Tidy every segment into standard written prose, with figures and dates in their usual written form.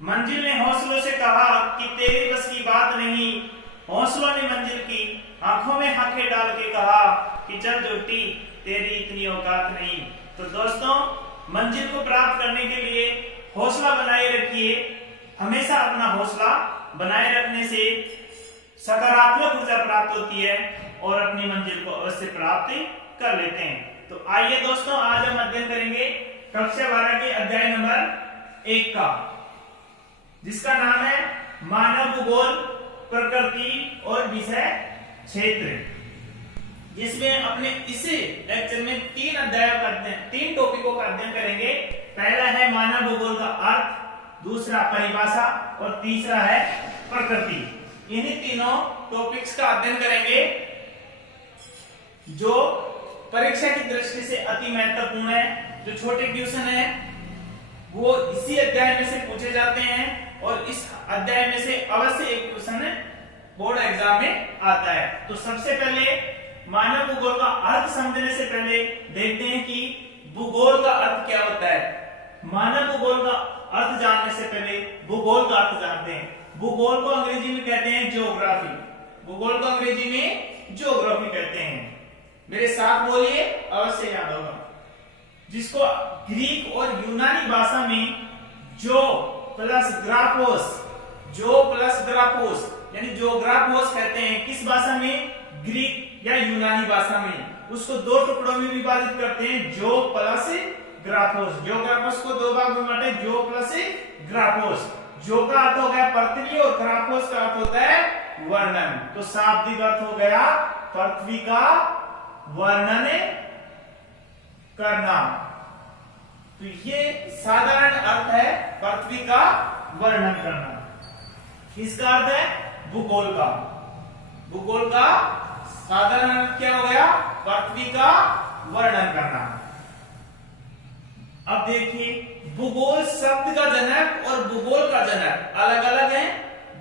मंजिल ने हौसलों से कहा कि तेरी बस की बात नहीं। हौसलों ने मंजिल की आंखों में आंखें डाल के कहा कि चल झूठी, तेरी इतनी औकात नहीं। तो दोस्तों, मंजिल को प्राप्त करने के लिए हौसला बनाए रखिए। हमेशा अपना हौसला बनाए रखने से सकारात्मक ऊर्जा प्राप्त होती है और अपनी मंजिल को अवश्य प्राप्त कर लेते हैं। तो आइए दोस्तों, आज हम अध्ययन करेंगे कक्षा 12 के अध्याय नंबर 1 का, जिसका नाम है मानव भूगोल, प्रकृति और विषय क्षेत्र, जिसमें अपने इसे लेक्चर में 3 अध्यायों का अध्ययन, 3 टॉपिकों का अध्ययन करेंगे। पहला है मानव भूगोल का अर्थ, दूसरा परिभाषा और तीसरा है प्रकृति। इन्हीं तीनों टॉपिक्स का अध्ययन करेंगे जो परीक्षा की दृष्टि से अति महत्वपूर्ण है। जो छोटे क्वेश्चन है वो इसी अध्याय में से पूछे जाते हैं और इस अध्याय में से अवश्य एक क्वेश्चन बोर्ड एग्जाम में आता है। तो सबसे पहले मानव भूगोल का अर्थ समझने से पहले देखते हैं कि भूगोल का अर्थ क्या होता है। मानव भूगोल का अर्थ जानने से पहले भूगोल का अर्थ जानते हैं। भूगोल को अंग्रेजी में कहते हैं ज्योग्राफी। भूगोल को अंग्रेजी में ज्योग्राफी कहते हैं। मेरे साथ बोलिए, अवश्य याद होगा। जिसको ग्रीक और यूनानी भाषा में जो प्लस ग्राफोस यानी ज्योग्राफोस कहते हैं। किस भाषा में? ग्रीक या यूनानी भाषा में। उसको 2 टुकड़ों में विभाजित करते हैं, जो प्लस ग्राफोस। ज्योग्राफोस को 2 भाग में बांटे, जो प्लस ग्राफोस। जो का अर्थ हो गया पृथ्वी और ग्राफोस का अर्थ होता है वर्णन। तो शाब्दिक अर्थ हो गया पृथ्वी का वर्णन करना। तो ये साधारण अर्थ है पृथ्वी का वर्णन करना। इसका अर्थ है भूगोल का। भूगोल का साधारण अर्थ क्या हो गया? पृथ्वी का वर्णन करना। अब देखिए, भूगोल शब्द का जनक और भूगोल का जनक अलग अलग हैं।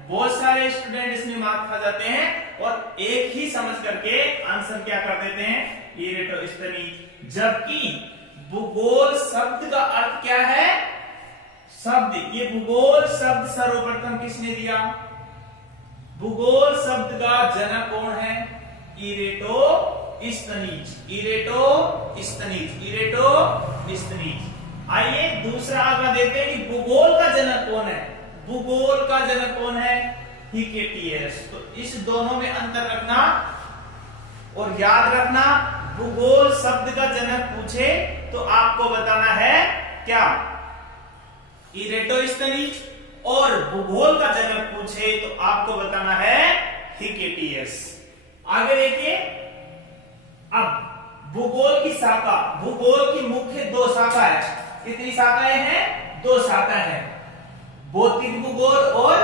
बहुत सारे स्टूडेंट इसमें मार्क खा जाते हैं और एक ही समझ करके आंसर क्या कर देते हैं, इरेटोस्थनीज। जबकि भूगोल शब्द का अर्थ क्या है? शब्द। ये भूगोल शब्द सर्वप्रथम किसने दिया? भूगोल शब्द का जनक कौन है? इरेटोस्थनीज। इरेटोस्थनीज। आइए दूसरा आंकड़ा देखते हैं कि भूगोल का जनक कौन है। भूगोल का जनक कौन है? हिकेटियस। तो इस दोनों में अंतर रखना और याद रखना। भूगोल शब्द का जनक पूछे तो आपको बताना है क्या? इरेटोस्थनीज। और भूगोल का जनक पूछे तो आपको बताना है हिकेटियस। आगे देखिए, अब भूगोल की शाखा, भूगोल की मुख्य 2 शाखा है। कितनी शाखाएं हैं? 2 शाखाएं हैं, भौतिक भूगोल और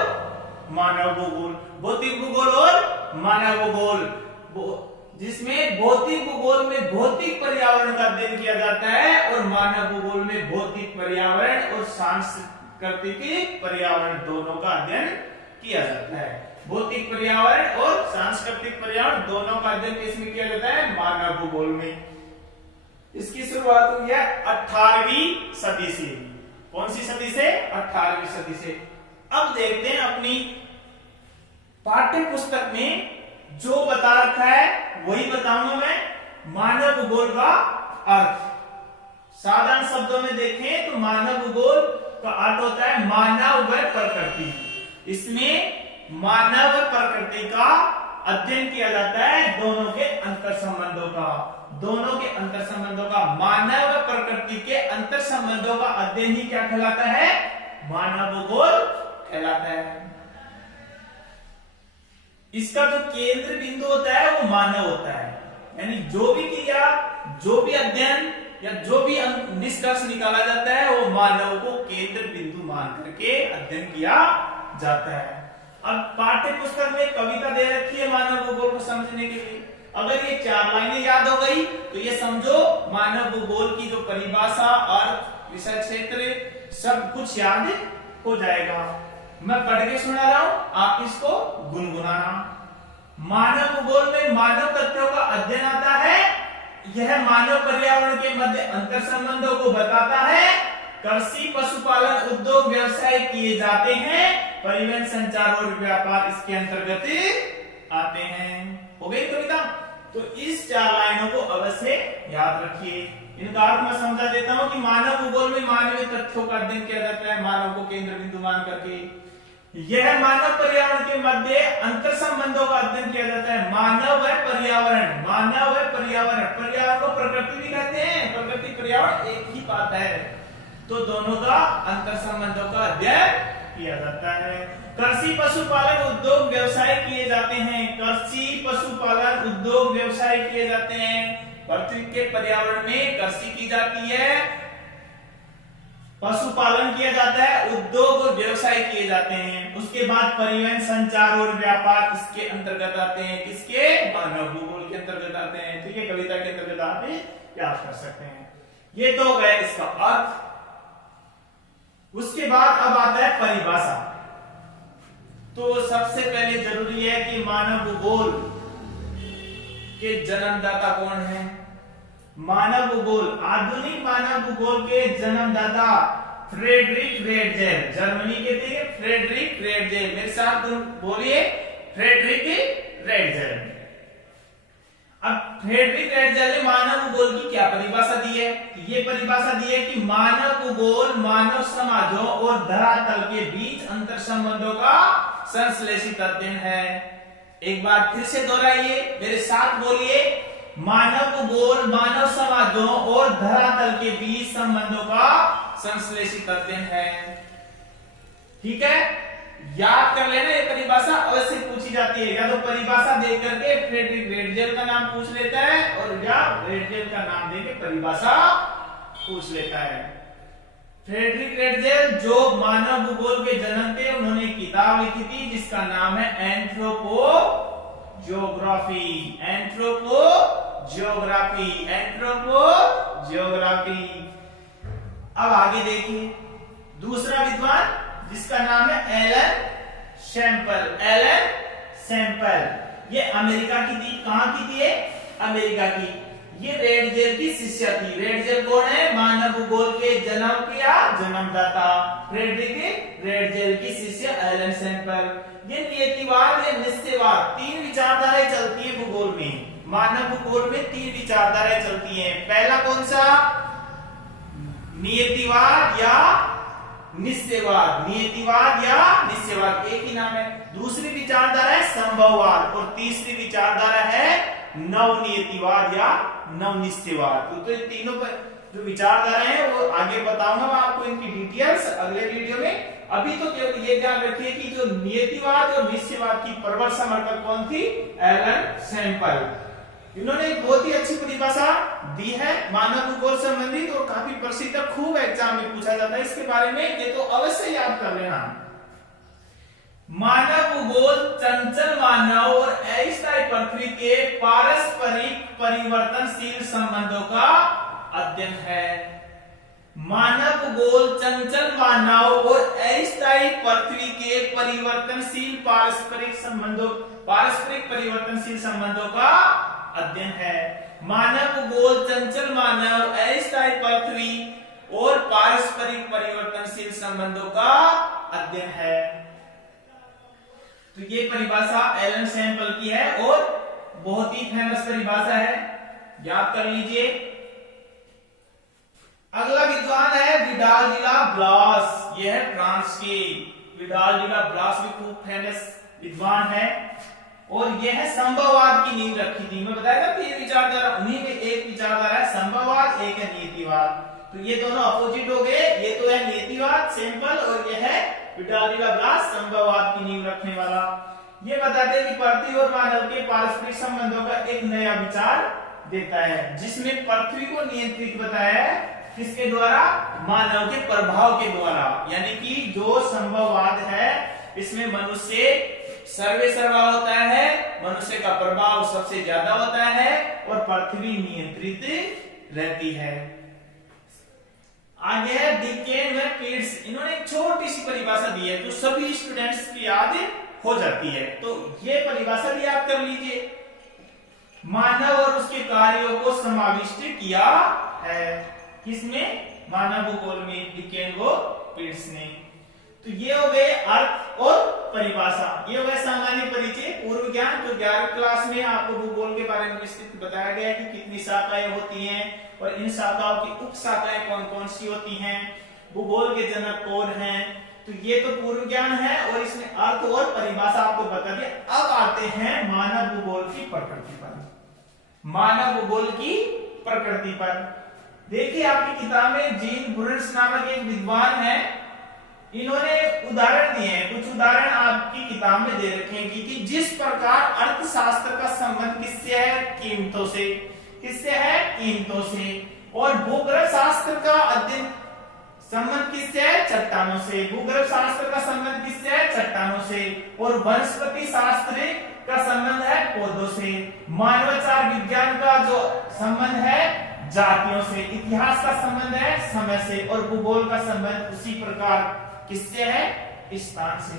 मानव भूगोल। भौतिक भूगोल और मानव भूगोल, जिसमें भौतिक भूगोल में भौतिक पर्यावरण का अध्ययन किया जाता है और मानव भूगोल में भौतिक पर्यावरण और सांस्कृतिक पर्यावरण दोनों का अध्ययन किया जाता है। भौतिक पर्यावरण और सांस्कृतिक पर्यावरण दोनों का अध्ययन किसमें किया जाता है? मानव भूगोल में। इसकी शुरुआत हुई है 18वीं सदी से। कौन सी सदी से? 18वीं सदी से। अब देखते हैं अपनी पाठ्य पुस्तक में जो बता रखा है वही बताऊंगा मैं। मानव भूगोल का अर्थ साधारण शब्दों में देखें तो मानव भूगोल का अर्थ होता है मानव व प्रकृति। इसमें मानव प्रकृति का अध्ययन किया जाता है, दोनों के अंतर संबंधों का। दोनों के अंतर संबंधों का, मानव प्रकृति के अंतर संबंधों का अध्ययन ही क्या कहलाता है? मानव भूगोल कहलाता है। इसका जो केंद्र बिंदु होता है वो मानव होता है। यानी जो भी क्रिया, जो भी अध्ययन या जो भी निष्कर्ष निकाला जाता है वो मानव को केंद्र बिंदु मान करके अध्ययन किया जाता है। अब पाठ्य पुस्तक में कविता दे रखी है मानव भूगोल को समझने के लिए। अगर ये 4 लाइनें याद हो गई तो ये समझो मानव भूगोल की जो परिभाषा, अर्थ, विषय क्षेत्र सब कुछ याद हो जाएगा। मैं पढ़ के सुना रहा हूं, आप इसको गुनगुनाना। मानव भूगोल में मानव तथ्यों का अध्ययन आता है। यह मानव पर्यावरण के मध्य अंतर संबंधों को बताता है। कृषि पशुपालन उद्योग व्यवसाय किए जाते हैं, परिवहन संचार और व्यापार इसके अंतर्गत आते हैं। हो गई कविता? तो इस 4 लाइनों को अवश्य याद रखिए। इनका अर्थ मैं समझा देता हूं कि मानव भूगोल में मानवीय तथ्यों का अध्ययन किया जाता है, मानव को केंद्र बिंदु मान करके। यह मानव पर्यावरण के मध्य अंतर संबंधों का अध्ययन किया जाता है। मानव व पर्यावरण, मानव व पर्यावरण, पर्यावरण को प्रकृति भी कहते हैं, प्रकृति पर्यावरण एक ही बात है। तो दोनों का अंतर संबंधों का अध्ययन किया जाता है। कृषि पशुपालन उद्योग व्यवसाय किए जाते हैं, कृषि पशुपालन उद्योग व्यवसाय किए जाते हैं। पृथ्वी के पर्यावरण में कृषि की जाती है, पशुपालन किया जाता है, उद्योग और व्यवसाय किए जाते हैं। उसके बाद परिवहन संचार और व्यापार इसके अंतर्गत आते हैं। किसके? मानव भूगोल के अंतर्गत आते हैं। ठीक है, कविता के अंतर्गत आप याद कर सकते हैं। ये तो गए इसका अर्थ। उसके बाद अब आता है परिभाषा। तो सबसे पहले जरूरी है कि मानव भूगोल के जन्मदाता कौन है? मानव भूगोल, आधुनिक मानव भूगोल के जन्मदाता फ्रेडरिक रेडजेल, जर्मनी के थे फ्रेडरिक रेडजेल। मेरे साथ बोलिए, फ्रेडरिक रेडजेल। अब फ्रेडरिक रेडजेल ने मानव भूगोल की क्या परिभाषा दी है? ये परिभाषा दी है कि मानव भूगोल मानव समाजों और धरातल के बीच अंतर संबंधों का संश्लेषित अध्ययन है। एक बार फिर से दोहराइए, मेरे साथ बोलिए, मानव भूगोल मानव समाजों और धरातल के बीच संबंधों का संश्लेषित अध्ययन है। ठीक है, याद कर लेना, ये परिभाषा अवश्य पूछी जाती है। या तो परिभाषा दे करके फ्रेडरिक रेडजेल का नाम पूछ लेता है, और या रेडजेल का नाम देके परिभाषा पूछ लेता है। फ्रेडरिक रेडजेल जो मानव भूगोल के जनक थे, उन्होंने किताब लिखी थी जिसका नाम है एंथ्रोपोजियोग्राफी। एंथ्रोपोजियोग्राफी, एंथ्रोपोजियोग्राफी। अब आगे देखिए, दूसरा विद्वान जिसका नाम है एलन सैंपल। एलन सैंपल, ये अमेरिका की थी। कहां की थी? अमेरिका की। ये रेडजेल की शिष्या थी। रेडजेल कौन है? मानव भूगोल के जन्म किया जन्मदाता फ्रेडरिक रेडजेल की शिष्य एलन सैंपल। ये नियतिवाद या निश्चयवाद, 3 विचारधाराएं चलती है भूगोल में। मानव भूगोल में 3 विचारधाराएं चलती हैं। पहला कौन सा? नियतिवाद या निश्चयवाद। नियतिवाद या निश्चयवाद एक ही नाम है। दूसरी विचारधारा है संभववाद, और तीसरी विचारधारा है नवनियतिवाद या नवनिश्चयवाद। तो ये तीनों पर जो विचारधारा है वो आगे बताऊंगा मैं आपको, इनकी डिटेल्स अगले वीडियो में। अभी तो केवल ये ध्यान रखिए कि जो नियतिवाद और निश्चयवाद की प्रबल समर्थक कौन थी? Ellen Semple. इन्होंने एक बहुत ही अच्छी परिभाषा दी है मानव भूगोल संबंधित, और काफी प्रसिद्ध, खूब एग्जाम में पूछा जाता है इसके बारे में। ये तो अवश्य याद कर लेना। मानव भूगोल चंचल मानव और अस्थायी पृथ्वी के पारस्परिक परिवर्तनशील संबंधों का अध्ययन है। मानव भूगोल चंचल मानव और अस्थायी पृथ्वी के पारस्परिक परिवर्तनशील संबंधों का अध्ययन है। मानव भूगोल चंचल मानव, अस्थायी पृथ्वी और पारस्परिक परिवर्तनशील संबंधों का अध्ययन है। तो ये परिभाषा एलन सैंपल की है और बहुत ही फेमस परिभाषा है, याद कर लीजिए। अगला विद्वान है विडाल डी ला ब्लास। यह है फ्रांस के। विडाल डी ला ब्लास भी खूब फेमस विद्वान है, और यह है संभववाद की नींव रखी थी। मैं बताया था 3 विचारधारा, उन्हीं में एक विचारधारा है संभववाद, एक है नियतिवाद। तो ये दोनों अपोजिट हो गए। ये तो है नियतिवाद सैंपल, और यह है विडाल डी ला ब्लास संभववाद की नींव रखने वाला। ये बताते हैं कि पृथ्वी और मानव के पारस्परिक संबंधों का एक नया विचार देता है, जिसमें पृथ्वी को नियंत्रित बताया है किसके द्वारा? मानव के प्रभाव के द्वारा। यानी कि जो संभववाद है इसमें मनुष्य सर्वे सर्वा होता है, मनुष्य का प्रभाव सबसे ज्यादा होता है, और पृथ्वी नियंत्रित रहती है। आगे है डिकेन व पीड्स। इन्होंने एक छोटी सी परिभाषा दी है जो सभी स्टूडेंट्स की याद हो जाती है, तो ये परिभाषा भी याद कर लीजिए। मानव और उसके कार्यों को समाविष्ट किया है। किसमें? मानव भूगोल में विज्ञान व प्रश्न। तो ये हो गए अर्थ और परिभाषा, ये हो गए सामान्य परिचय पूर्व ज्ञान। तो 11वीं क्लास में आपको भूगोल के बारे में विस्तृत बताया गया है कि कितनी शाखाएं होती हैं और इन शाखाओं की उप शाखाएं कौन कौन सी होती हैं, भूगोल के जनक कौन हैं। तो ये तो पूर्व ज्ञान है और इसमें अर्थ और परिभाषा आपको बता दिया। अब आते हैं मानव भूगोल की प्रकृति पर। मानव भूगोल की प्रकृति पर देखिए, आपकी किताब में जीन ब्रुनस नामक एक विद्वान है, इन्होंने उदाहरण दिए हैं। कुछ उदाहरण आपकी किताब में दे रखे हैं कि जिस प्रकार अर्थशास्त्र का संबंध किससे है, कीमतों से। किससे है, कीमतों से। और भूगर्भ शास्त्र का अध्ययन संबंध किससे है, चट्टानों से। भूगर्भ शास्त्र का संबंध किससे है, चट्टानों से। और वनस्पति शास्त्र का संबंध है पौधों से। मानवाचार विज्ञान का जो संबंध है जातियों से। इतिहास का संबंध है समय से। और भूगोल का संबंध उसी प्रकार किससे है, स्थान से।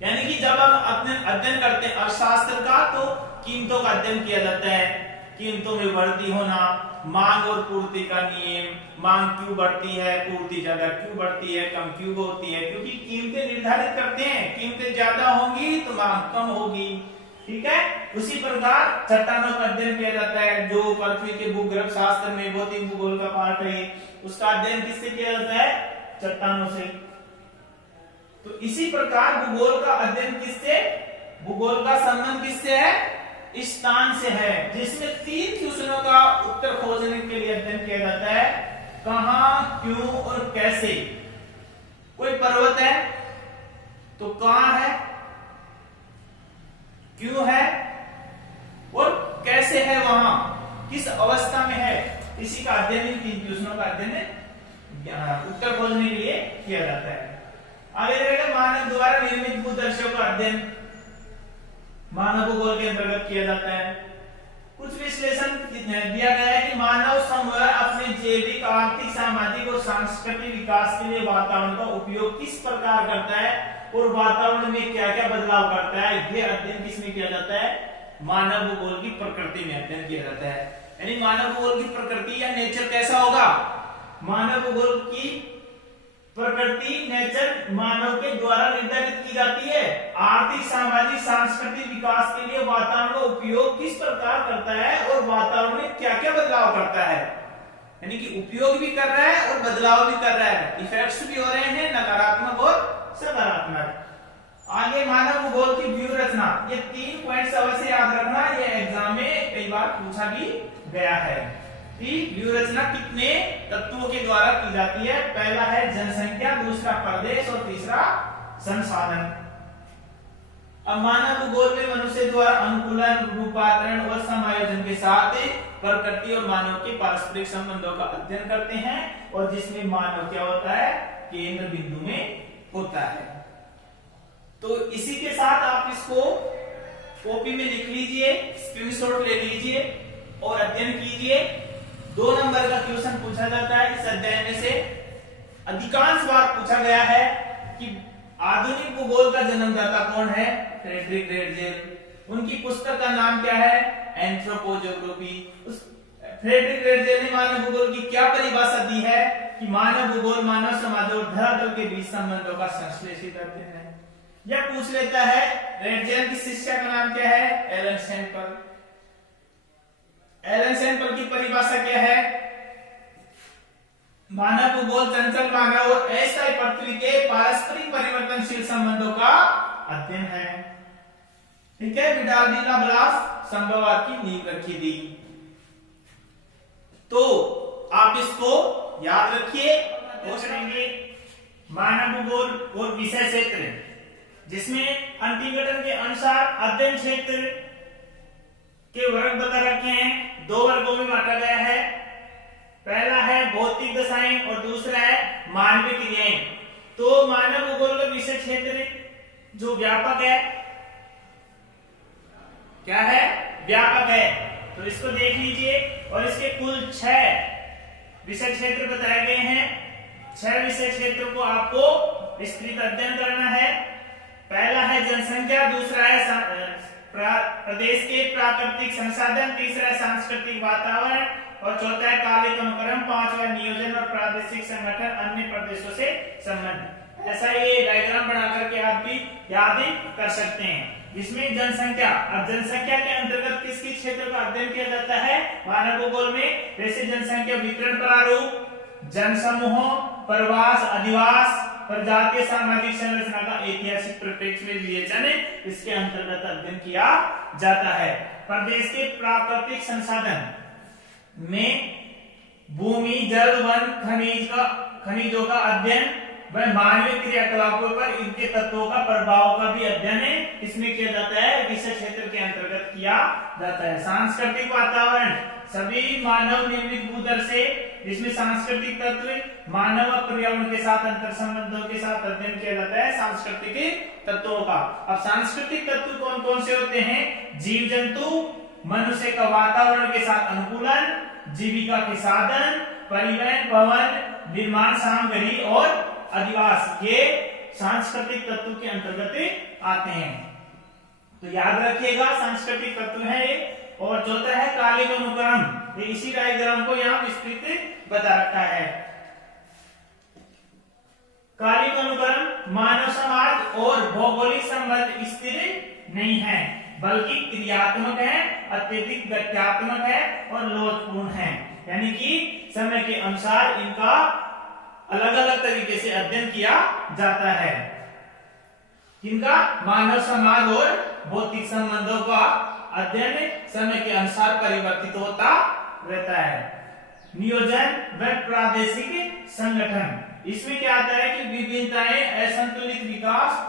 यानी कि जब हम अध्ययन करते हैं अर्थशास्त्र का तो कीमतों का अध्ययन किया जाता है। कीमतों में वृद्धि होना, मांग और पूर्ति का नियम, मांग क्यों बढ़ती है, पूर्ति ज्यादा क्यों बढ़ती है, कम क्यों होती है, क्योंकि कीमतें निर्धारित करते हैं। कीमतें ज्यादा होंगी तो मांग कम होगी, ठीक है। उसी प्रकार चट्टानों का अध्ययन किया जाता है, जो पृथ्वी के भूगर्भ शास्त्र में भौतिक भूगोल का पार्ट है, उसका अध्ययन किससे किया जाता है, चट्टानों से। तो इसी प्रकार भूगोल का अध्ययन किससे, भूगोल का संबंध किससे है, स्थान से है। जिसमें 3 क्वेश्चनों का उत्तर खोजने के लिए अध्ययन किया जाता है, कहां, क्यों और कैसे। कोई पर्वत है तो कहां है, क्यों है और कैसे है, वहां किस अवस्था में है, इसी का अध्ययन इन 3 क्वेश्चनों का अध्ययन उत्तर खोजने के लिए किया जाता है। आगे रहेगा मानव द्वारा निर्मित भूदृश्यों का अध्ययन, मानव भूगोल के अंतर्गत किया जाता है। कुछ विश्लेषण दिया गया है कि मानव समूह अपने जैविक, आर्थिक, सामाजिक और सांस्कृतिक विकास के लिए वातावरण का उपयोग किस प्रकार करता है और वातावरण में क्या क्या बदलाव करता है, यह अध्ययन किसमें किया जाता है, मानव भूगोल की प्रकृति में अध्ययन किया जाता है। यानी मानव भूगोल की प्रकृति या नेचर कैसा होगा, मानव भूगोल की प्रकृति, नेचर मानव के द्वारा निर्धारित की जाती है। आर्थिक, सामाजिक, सांस्कृतिक विकास के लिए वातावरण का उपयोग किस प्रकार करता है और वातावरण में क्या क्या बदलाव करता है। यानी कि उपयोग भी कर रहा है और बदलाव भी कर रहा है, इफेक्ट्स भी हो रहे हैं नकारात्मक और सकारात्मक। आगे मानव भूगोल की व्यू रचना, ये 3 पॉइंट्स अवश्य याद रखना, ये एग्जाम में कई बार पूछा भी गया है कि व्यू रचना कितने तत्वों के द्वारा की जाती है। पहला है जनसंख्या, दूसरा प्रदेश और तीसरा संसाधन। अब मानव भूगोल में मनुष्य द्वारा अनुकूलन, रूपांतरण और समायोजन के साथ प्रकृति और मानव के पारस्परिक संबंधों का अध्ययन करते हैं, और जिसमें मानव क्या होता है, केंद्र बिंदु में होता है। तो इसी के साथ आप इसको कॉपी में लिख लीजिए, स्क्रीनशॉट ले लीजिए और अध्ययन कीजिए। 2 नंबर का क्वेश्चन पूछा जाता है इस अध्याय में से। अधिकांश बार पूछा गया है कि आधुनिक भूगोल का जन्मदाता कौन है, फ्रेडरिक रेडजेल। उनकी पुस्तक का नाम क्या है, एंथ्रोपोजोग्राफी। उस फ्रेडरिक रेडजेल ने मानव भूगोल की क्या परिभाषा दी है कि मानव भूगोल मानव समाज और धरातल के बीच संबंधों का संश्लेषित अध्ययन है। यह पूछ लेता है रेडजेल की शिष्या का नाम क्या है, एलन सैंपल। एलन सैंपल की परिभाषा क्या है, मानव भूगोल चंचल मानव और अस्थायी पृथ्वी के पारस्परिक परिवर्तनशील संबंधों का अध्ययन है। ठीक है, विडाल डी ला ब्लास संभववाद की नींव रखी थी। तो आप इसको याद रखिए। मानव भूगोल और विषय क्षेत्र, जिसमें अंतिगठन के अनुसार अध्ययन क्षेत्र के वर्ग बता रखे हैं। 2 वर्गों में बांटा गया है। पहला है भौतिक दशाएं और दूसरा है मानवीय क्रियाएं। तो मानव भूगोल का विषय क्षेत्र जो व्यापक है, क्या है, व्यापक है। तो इसको देख लीजिए, और इसके कुल 6 विषय क्षेत्र बताए गए हैं। 6 विषय क्षेत्रों को आपको विस्तृत अध्ययन करना है। पहला है जनसंख्या, दूसरा है प्रदेश के प्राकृतिक संसाधन, तीसरा है सांस्कृतिक वातावरण, और चौथा है कालिक अनुक्रम, पांचवा नियोजन और प्रादेशिक संगठन अन्य प्रदेशों से संबंध। ऐसा ये डायग्राम बना करके आप भी याद कर सकते हैं। इसमें जनसंख्या, अब जनसंख्या के अंतर्गत किस किस क्षेत्र का अध्ययन किया जाता है मानव भूगोल में? जैसे जनसंख्या वितरण प्रारूप, जनसमूहों, प्रवास, अधिवास, प्रजातीय सामाजिक संरचना का ऐतिहासिक परिप्रेक्ष्य में विवेचन इसके अंतर्गत अध्ययन किया जाता है। प्रदेश के प्राकृतिक संसाधन में भूमि, जल, वन, खनिजों का अध्ययन व मानवीय क्रियाकलापों पर इनके तत्वों का प्रभाव का भी अध्ययन इसमें किया जाता है, विषय क्षेत्र के अंतर्गत किया जाता है। सांस्कृतिक वातावरण, सभी मानव निर्मित भूदर से, जिसमें सांस्कृतिक तत्व मानव और पर्यावरण के साथ अंतर संबंधों के साथ अध्ययन किया जाता है सांस्कृतिक तत्वों का। अब सांस्कृतिक तत्व कौन कौन से होते हैं? जीव जंतु, मनुष्य का वातावरण के साथ अनुकूलन, जीविका के साधन, परिवहन, भवन निर्माण सामग्री और अधिवास, ये सांस्कृतिक तत्व के अंतर्गत आते हैं। तो याद रखिएगा सांस्कृतिक तत्व है ये। और चौथा है कालिक अनुक्रम, ये इसी डायग्राम को यहाँ विस्तृत बता रखा है। कालिक अनुक्रम मानव समाज और भौगोलिक संबंध स्थिर नहीं है, बल्कि क्रियात्मक है, अत्यधिक गत्यात्मक है और लोचपूर्ण है। यानी कि समय के अनुसार इनका अलग अलग तरीके से अध्ययन किया जाता है। इनका मानव समाज और भौतिक संबंधों का अध्ययन समय के अनुसार परिवर्तित होता रहता है। नियोजन व प्रादेशिक संगठन, इसमें क्या आता है कि विभिन्नताएं, असंतुलित विकास,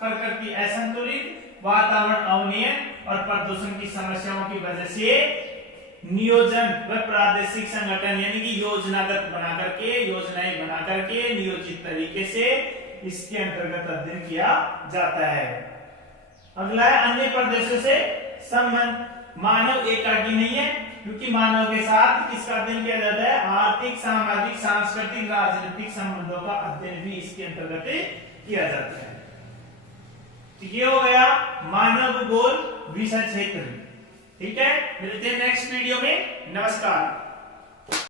प्रकृति असंतुलित, वातावरण अवनयन और प्रदूषण की समस्याओं की वजह से नियोजन व प्रादेशिक संगठन यानी कि योजनागत बना करके, योजनाएं बना करके नियोजित तरीके से इसके अंतर्गत अध्ययन किया जाता है। अगला है अन्य प्रदेशों से संबंध। मानव एकाकी नहीं है, क्योंकि मानव के साथ किसका अध्ययन किया जाता है? आर्थिक, सामाजिक, सांस्कृतिक, राजनीतिक संबंधों का अध्ययन भी इसके अंतर्गत किया जाता है। तो ये हो गया मानव भूगोल विषय क्षेत्र। ठीक है, मिलते हैं नेक्स्ट वीडियो में। नमस्कार।